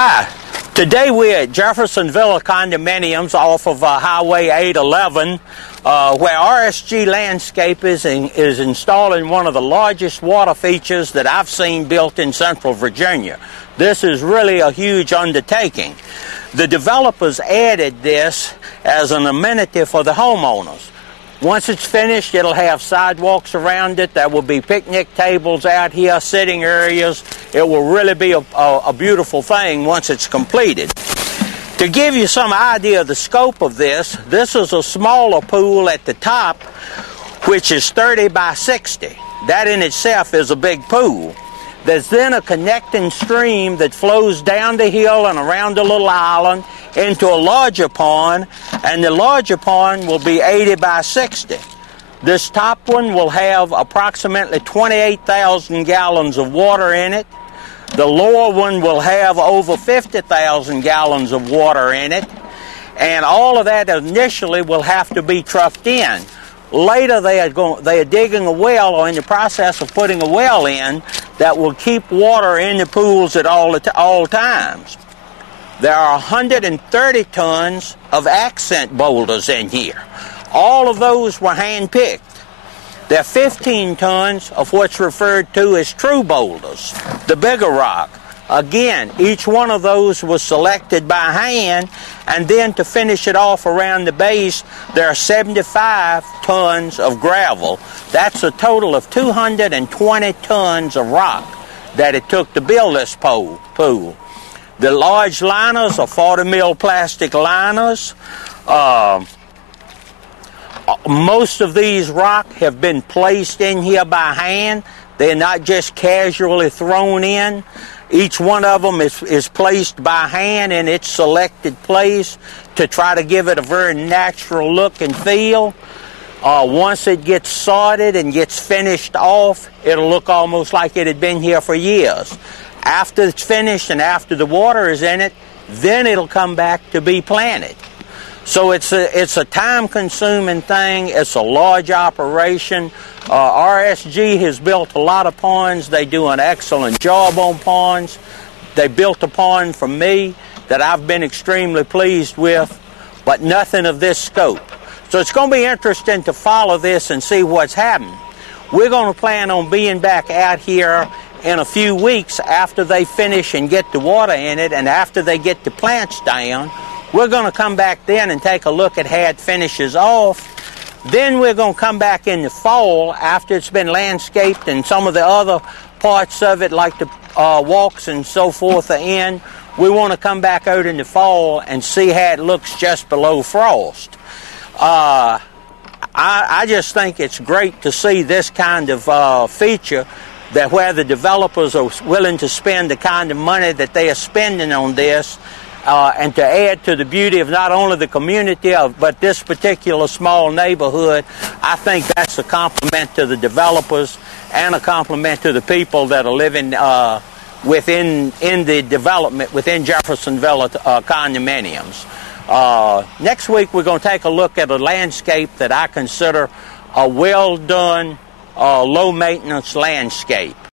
Hi, today we're at Jefferson Villa Condominiums off of Highway 811 where RSG Landscape is installing one of the largest water features that I've seen built in Central Virginia. This is really a huge undertaking. The developers added this as an amenity for the homeowners. Once it's finished, it'll have sidewalks around it. There will be picnic tables out here, sitting areas. It will really be a beautiful thing once it's completed. To give you some idea of the scope of this is a smaller pool at the top, which is 30 by 60. That in itself is a big pool. There's then a connecting stream that flows down the hill and around the little island into a larger pond, and the larger pond will be 80 by 60. This top one will have approximately 28,000 gallons of water in it. The lower one will have over 50,000 gallons of water in it, and all of that initially will have to be trucked in. Later they are digging a well, or in the process of putting a well in, that will keep water in the pools at all times. There are 130 tons of accent boulders in here. All of those were hand-picked. There are 15 tons of what's referred to as true boulders, the bigger rock. Again, each one of those was selected by hand, and then to finish it off around the base, there are 75 tons of gravel. That's a total of 220 tons of rock that it took to build this pool. The large liners are 40 mil plastic liners. Most of these rock have been placed in here by hand. They're not just casually thrown in. Each one of them is placed by hand in its selected place to try to give it a very natural look and feel. Once it gets sorted and gets finished off, it'll look almost like it had been here for years. After it's finished and after the water is in it, then it'll come back to be planted. So it's a time-consuming thing. It's a large operation. RSG has built a lot of ponds. They do an excellent job on ponds. They built a pond for me that I've been extremely pleased with, but nothing of this scope. So it's going to be interesting to follow this and see what's happening. We're going to plan on being back out here in a few weeks after they finish and get the water in it, and after they get the plants down. We're going to come back then and take a look at how it finishes off. Then we're going to come back in the fall after it's been landscaped and some of the other parts of it, like the walks and so forth, are in. We want to come back out in the fall and see how it looks just below frost. I just think it's great to see this kind of feature, that where the developers are willing to spend the kind of money that they are spending on this, and to add to the beauty of not only the community, but this particular small neighborhood. I think that's a compliment to the developers and a compliment to the people that are living within the development within Jefferson Villa condominiums. Next week we're going to take a look at a landscape that I consider a well-done, low-maintenance landscape.